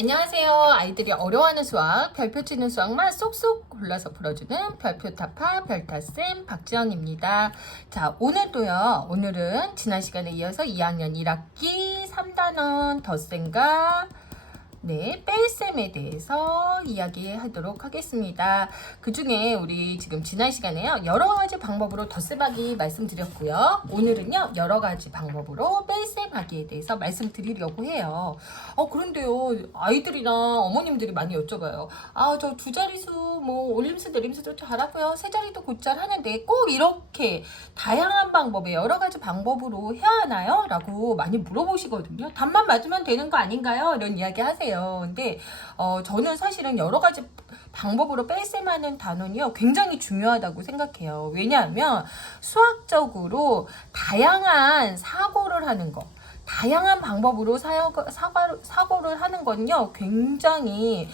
안녕하세요. 아이들이 어려워하는 수학, 별표 치는 수학만 쏙쏙 골라서 풀어주는 별표타파 별타쌤 박지영입니다. 자, 오늘은 지난 시간에 이어서 2학년 1학기 3단원 덧셈과 뺄셈에 대해서 이야기하도록 하겠습니다. 그 중에 우리 지금 지난 시간에요. 여러 가지 방법으로 덧셈하기 말씀드렸고요. 오늘은요. 여러 가지 방법으로 뺄셈하기에 대해서 말씀드리려고 해요. 그런데요. 아이들이랑 어머님들이 많이 여쭤봐요. 저 두 자릿수 뭐 올림수 내림수도 잘하고요. 세 자리도 곧잘 하는데 꼭 이렇게 다양한 방법에 여러 가지 방법으로 해야 하나요? 라고 많이 물어보시거든요. 답만 맞으면 되는 거 아닌가요? 이런 이야기 하세요. 근데 저는 사실은 여러 가지 방법으로 뺄셈하는 단원이요 굉장히 중요하다고 생각해요. 왜냐하면 수학적으로 다양한 사고를 하는 거, 다양한 방법으로 사고를 하는 건요 굉장히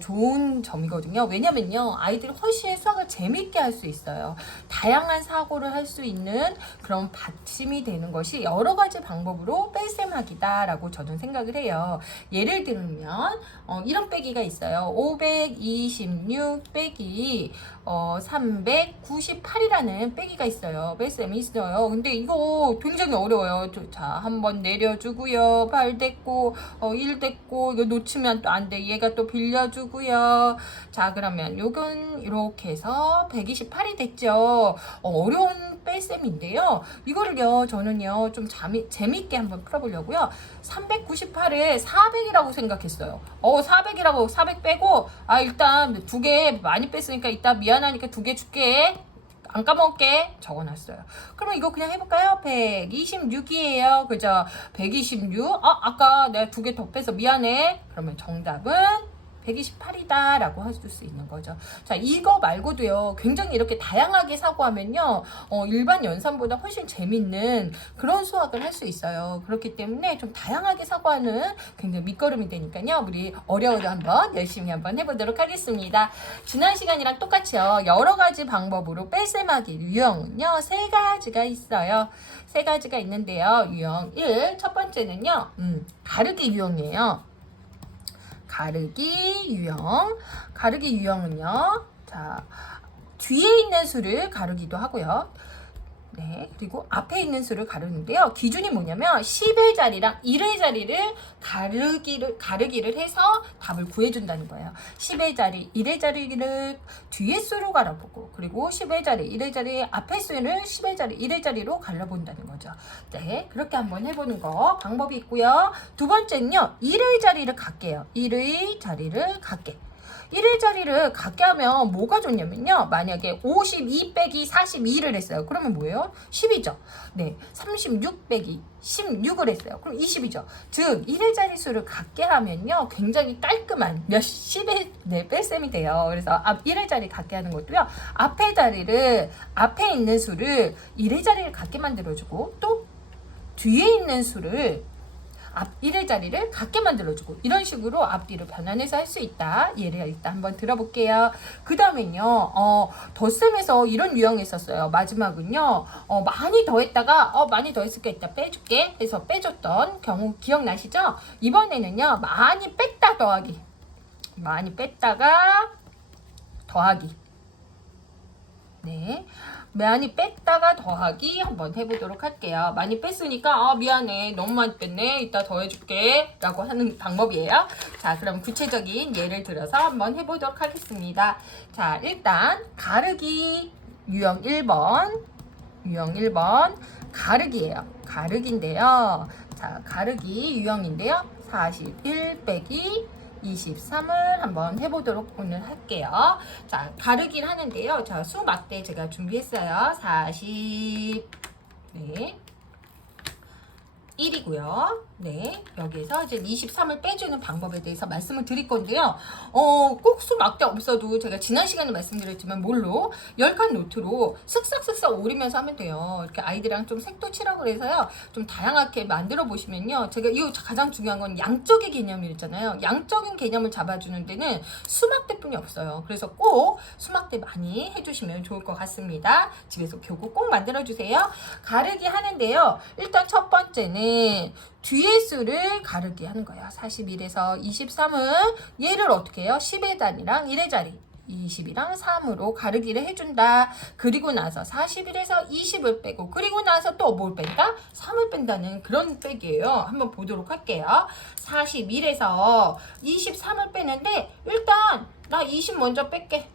좋은 점이거든요. 왜냐면요 아이들이 훨씬 수학을 재밌게 할 수 있어요. 다양한 사고를 할 수 있는 그런 받침이 되는 것이 여러 가지 방법으로 뺄셈하기다라고 저는 생각을 해요. 예를 들면 이런 빼기가 있어요. 526 빼기 398이라는 빼기가 있어요. 뺄셈이 있어요. 근데 이거 굉장히 어려워요. 자, 한번 내려주고요. 8 됐고 1 됐고 이거 놓치면 또 안 돼. 얘가 또 빌려주고요. 자, 그러면 요건 이렇게 해서 128이 됐죠. 어려운 뺄셈인데요. 이거를요 저는요 좀 재밌게 한번 풀어보려고요. 398을 400이라고 생각했어요. 400이라고 400 빼고 일단 두 개 많이 뺐으니까 이따 미안하니까 두 개 줄게. 안 까먹을게. 적어놨어요. 그러면 이거 그냥 해볼까요? 126이에요. 그죠? 126. 아까 내가 두 개 더 빼서 미안해. 그러면 정답은 128이다 라고 할 수 있는 거죠. 자, 이거 말고도요 굉장히 이렇게 다양하게 사고하면요 일반 연산보다 훨씬 재밌는 그런 수학을 할 수 있어요. 그렇기 때문에 좀 다양하게 사고하는 굉장히 밑거름이 되니까요 우리 어려워도 한번 열심히 한번 해보도록 하겠습니다. 지난 시간이랑 똑같이요 여러 가지 방법으로 뺄셈하기 유형은요 세 가지가 있어요. 세 가지가 있는데요. 유형 1, 첫 번째는요 가르기 유형이에요. 가르기 유형은요. 자, 뒤에 있는 수를 가르기도 하고요. 그리고 앞에 있는 수를 가르는데요. 기준이 뭐냐면 10의 자리랑 1의 자리를 가르기를 해서 답을 구해준다는 거예요. 10의 자리, 1의 자리를 뒤에 수로 갈아보고 그리고 10의 자리, 1의 자리 앞에 수를 10의 자리, 1의 자리로 갈라본다는 거죠. 그렇게 한번 해보는 거 방법이 있고요. 두 번째는요. 1의 자리를 갖게요. 1의 자리를 갖게. 1의 자리를 갖게 하면 뭐가 좋냐면요. 만약에 52 빼기 42를 했어요. 그러면 뭐예요? 10이죠. 36 빼기 16을 했어요. 그럼 20이죠. 즉 1의 자릿수를 갖게 하면요. 굉장히 깔끔한 몇 10의 뺄셈이 돼요. 그래서 1의 자리 갖게 하는 것도요. 앞에 있는 수를 1의 자리를 갖게 만들어주고 또 뒤에 있는 수를 1의 자리를 갖게 만들어주고 이런 식으로 앞뒤를 변환해서 할 수 있다. 예를 일단 한번 들어볼게요. 그 다음엔요. 덧셈에서 이런 유형이 있었어요. 마지막은요. 많이 더했다가 많이 더했으니까 이따 빼줄게 해서 빼줬던 경우 기억나시죠? 이번에는요. 많이 뺐다 더하기. 많이 뺐다가 더하기. 많이 뺐다가 더하기 한번 해보도록 할게요. 많이 뺐으니까 미안해 너무 많이 뺐네 이따 더해줄게 라고 하는 방법이에요. 자, 그럼 구체적인 예를 들어서 한번 해보도록 하겠습니다. 자, 일단 가르기 유형 1번 가르기예요. 가르기인데요. 자, 가르기 유형인데요. 41 빼기 23을 한번 해보도록 오늘 할게요. 자, 가르기를 하는데요. 자, 수 막대 제가 준비했어요. 40, 1이고요. 여기에서 이제 23을 빼주는 방법에 대해서 말씀을 드릴 건데요. 꼭 수 막대 없어도 제가 지난 시간에 말씀드렸지만 뭘로? 10칸 노트로 쓱싹쓱싹 오리면서 하면 돼요. 이렇게 아이들이랑 좀 색도 칠하고 그래서요. 좀 다양하게 만들어 보시면요. 제가 이거 가장 중요한 건 양적의 개념이 있잖아요. 양적인 개념을 잡아주는 데는 수 막대뿐이 없어요. 그래서 꼭 수 막대 많이 해주시면 좋을 것 같습니다. 집에서 교구 꼭 만들어 주세요. 가르기 하는데요. 일단 첫 번째는 뒤에 뒤의 수를 가르기 하는 거예요. 41에서 23은 얘를 어떻게 해요? 10의 단위랑 1의 자리 20이랑 3으로 가르기를 해준다. 그리고 나서 41에서 20을 빼고 그리고 나서 또 뭘 뺀다? 3을 뺀다는 그런 빼기예요. 한번 보도록 할게요. 41에서 23을 빼는데 일단 나 20 먼저 뺄게.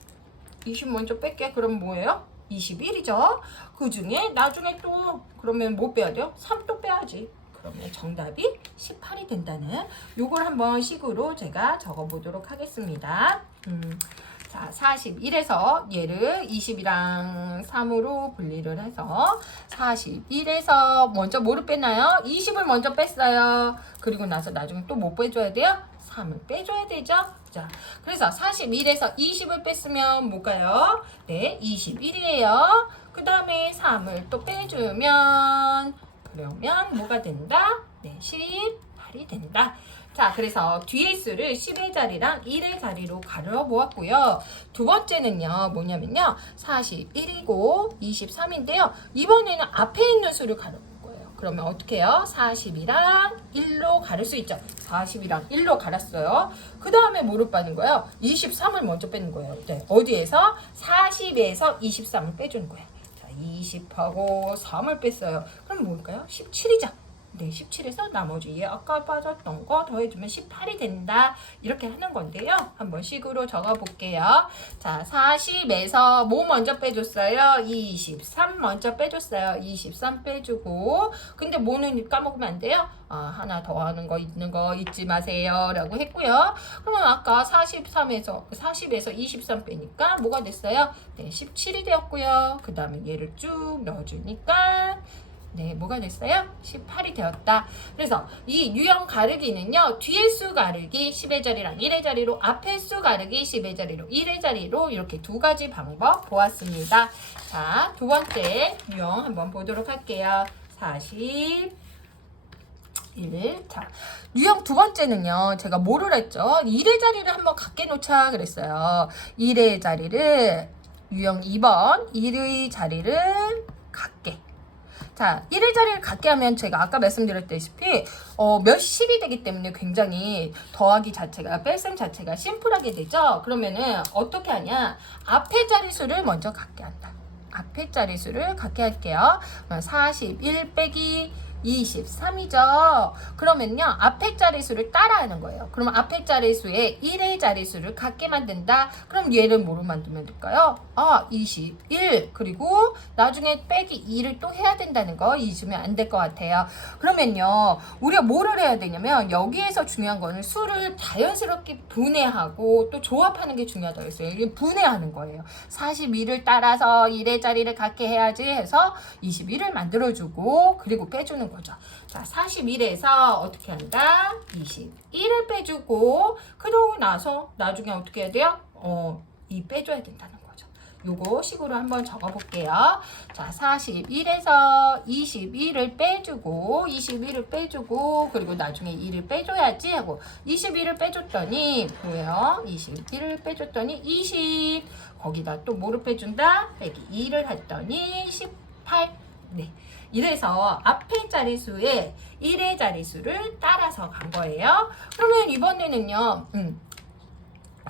20 먼저 뺄게. 그럼 뭐예요? 21이죠. 그 중에 나중에 또 그러면 뭐 빼야 돼요? 3 또 빼야지. 그러면 정답이 18이 된다는 요걸 한번 식으로 제가 적어보도록 하겠습니다. 자, 41에서 얘를 20이랑 3으로 분리를 해서 41에서 먼저 뭐를 뺐나요? 20을 먼저 뺐어요. 그리고 나서 나중에 또 뭐 빼줘야 돼요? 3을 빼줘야 되죠? 자, 그래서 41에서 20을 뺐으면 뭘까요? 네, 21이에요. 그 다음에 3을 또 빼주면 그러면 뭐가 된다? 네, 18이 된다. 자, 그래서 뒤의 수를 10의 자리랑 1의 자리로 가르어 보았고요. 두 번째는요, 뭐냐면요. 41이고 23인데요. 이번에는 앞에 있는 수를 가르어 볼 거예요. 그러면 어떻게 해요? 40이랑 1로 가를 수 있죠. 40이랑 1로 갈았어요. 그 다음에 뭐를 빼는 거예요? 23을 먼저 빼는 거예요. 네, 어디에서? 40에서 23을 빼주는 거예요. 자, 20하고 3을 뺐어요. 그럼 뭘까요? 17이죠. 네, 17에서 나머지 얘 아까 빠졌던 거 더해주면 18이 된다. 이렇게 하는 건데요. 한번 식으로 적어볼게요. 자, 40에서 뭐 먼저 빼줬어요? 23 먼저 빼줬어요. 23 빼주고 근데 뭐는 까먹으면 안 돼요? 하나 더 하는 거 있는 거 잊지 마세요. 라고 했고요. 그러면 아까 40에서 23 빼니까 뭐가 됐어요? 네, 17이 되었고요. 그 다음에 얘를 쭉 넣어주니까 네, 뭐가 됐어요? 18이 되었다. 그래서 이 유형 가르기는요. 뒤의 수 가르기 10의 자리랑 1의 자리로 앞의 수 가르기 10의 자리로 1의 자리로 이렇게 두 가지 방법 보았습니다. 자, 두 번째 유형 한번 보도록 할게요. 41. 자, 유형 두 번째는요. 제가 뭐를 했죠? 1의 자리를 한번 갖게 놓자 그랬어요. 1의 자리를 유형 2번 1의 자리를 갖게. 자, 1의 자리를 갖게 하면 제가 아까 말씀드렸다시피 몇십이 되기 때문에 굉장히 더하기 자체가 뺄셈 자체가 심플하게 되죠. 그러면은 어떻게 하냐? 앞의 자리수를 먼저 갖게 한다. 앞의 자리수를 갖게 할게요. 41 빼기 23이죠. 그러면요. 앞의 자리수를 따라하는 거예요. 그럼 앞의 자리수에 1의 자리수를 갖게 만든다. 그럼 얘를 뭐로 만들면 될까요? 21. 그리고 나중에 빼기 2를 또 해야 된다는 거 잊으면 안 될 것 같아요. 그러면요. 우리가 뭐를 해야 되냐면 여기에서 중요한 거는 수를 자연스럽게 분해하고 또 조합하는 게 중요하다고 했어요. 이게 분해하는 거예요. 41을 따라서 1의 자리를 갖게 해야지 해서 21을 만들어주고 그리고 빼주는 거죠. 자, 41에서 어떻게 한다? 21을 빼주고 그러고 나서 나중에 어떻게 해야 돼요? 이 빼줘야 된다는 거죠. 요거 식으로 한번 적어볼게요. 자, 41에서 21을 빼주고 그리고 나중에 2를 빼줘야지 하고 21을 빼줬더니 뭐예요? 21을 빼줬더니 20 거기다 또 뭐를 빼준다? 빼기 2를 했더니 18 네. 이래서 앞의 자리수에 1의 자리수를 따라서 간 거예요. 그러면 이번에는요.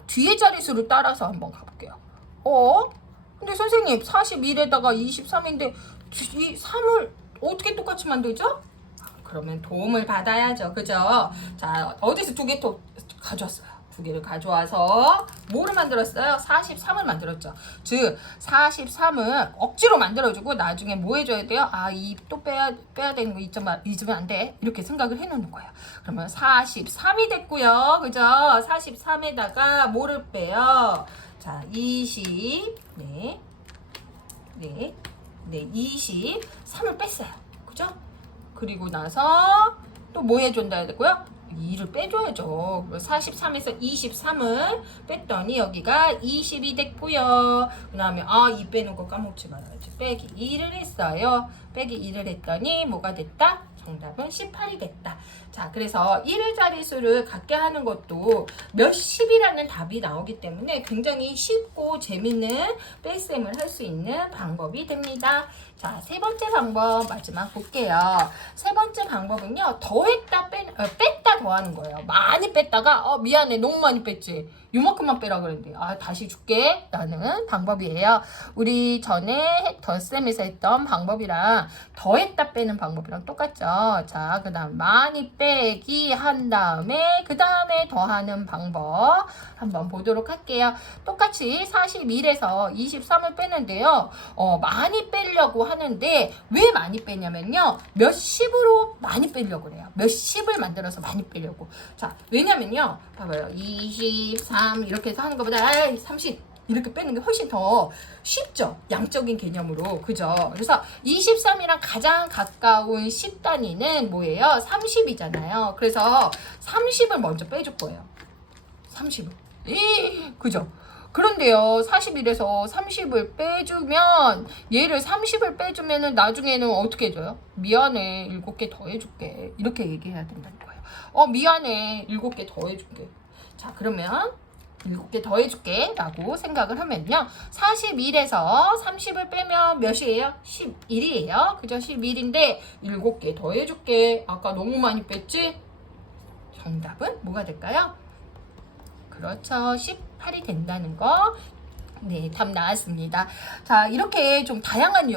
뒤의 자리수를 따라서 한번 가볼게요. 근데 선생님 41에다가 23인데 이 3을 어떻게 똑같이 만들죠? 그러면 도움을 받아야죠. 그죠? 자, 어디서 두 개 더 가져왔어요. 두 개를 가져와서 뭐를 만들었어요? 43을 만들었죠. 즉 43을 억지로 만들어주고 나중에 뭐 해줘야 돼요? 이 또 빼야 되는 거 잊으면 안 돼. 이렇게 생각을 해놓는 거예요. 그러면 43이 됐고요. 그죠? 43에다가 뭐를 빼요? 자, 20 네, 23을 뺐어요. 그죠? 그리고 나서 또 뭐 해준다 해야 되고요? 2를 빼줘야죠. 43에서 23을 뺐더니 여기가 20이 됐고요. 그 다음에 2 빼는 거 까먹지 말아야지. 빼기 2를 했어요. 빼기 2를 했더니 뭐가 됐다? 정답은 18이 됐다. 자, 그래서 1의 자리수를 갖게 하는 것도 몇십이라는 답이 나오기 때문에 굉장히 쉽고 재밌는 뺄셈을 할 수 있는 방법이 됩니다. 자, 세 번째 방법 마지막 볼게요. 세 번째 방법은요. 더했다 뺐다 더하는 거예요. 많이 뺐다가 미안해 너무 많이 뺐지. 요만큼만 빼라 그랬는데 다시 줄게 라는 방법이에요. 우리 전에 덧셈에서 했던 방법이랑 더했다 빼는 방법이랑 똑같죠. 자, 그 다음 많이 빼기 한 다음에 그 다음에 더하는 방법 한번 보도록 할게요. 똑같이 41에서 23을 빼는데요. 많이 빼려고 하는데 왜 많이 빼냐면요. 몇십으로 많이 빼려고 그래요. 몇십을 만들어서 많이 빼려고. 자, 왜냐면요. 봐봐요. 23 이렇게 해서 하는 것보다 30 이렇게 빼는 게 훨씬 더 쉽죠. 양적인 개념으로. 그죠? 그래서 23이랑 가장 가까운 10단위는 뭐예요? 30이잖아요. 그래서 30을 먼저 빼줄 거예요. 30을. 그죠? 그런데요, 41에서 30을 빼주면, 얘를 30을 빼주면은 나중에는 어떻게 해줘요? 미안해, 7개 더 해줄게. 이렇게 얘기해야 된다는 거예요. 미안해, 7개 더 해줄게. 자, 그러면 7개 더 해줄게 라고 생각을 하면요. 41에서 30을 빼면 몇이에요? 11이에요. 그죠? 11인데 7개 더 해줄게. 아까 너무 많이 뺐지? 정답은 뭐가 될까요? 그렇죠. 18이 된다는 거. 네, 답 나왔습니다. 자, 이렇게 좀 다양한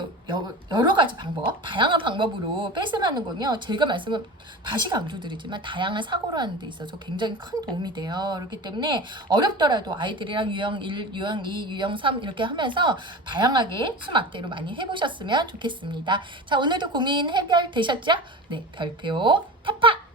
여러 가지 방법, 다양한 방법으로 뺄셈하는 건요. 제가 말씀을 다시 강조드리지만 다양한 사고를 하는 데 있어서 굉장히 큰 도움이 돼요. 그렇기 때문에 어렵더라도 아이들이랑 유형 1, 유형 2, 유형 3 이렇게 하면서 다양하게 수막대로 많이 해보셨으면 좋겠습니다. 자, 오늘도 고민 해결되셨죠? 네, 별표 타파!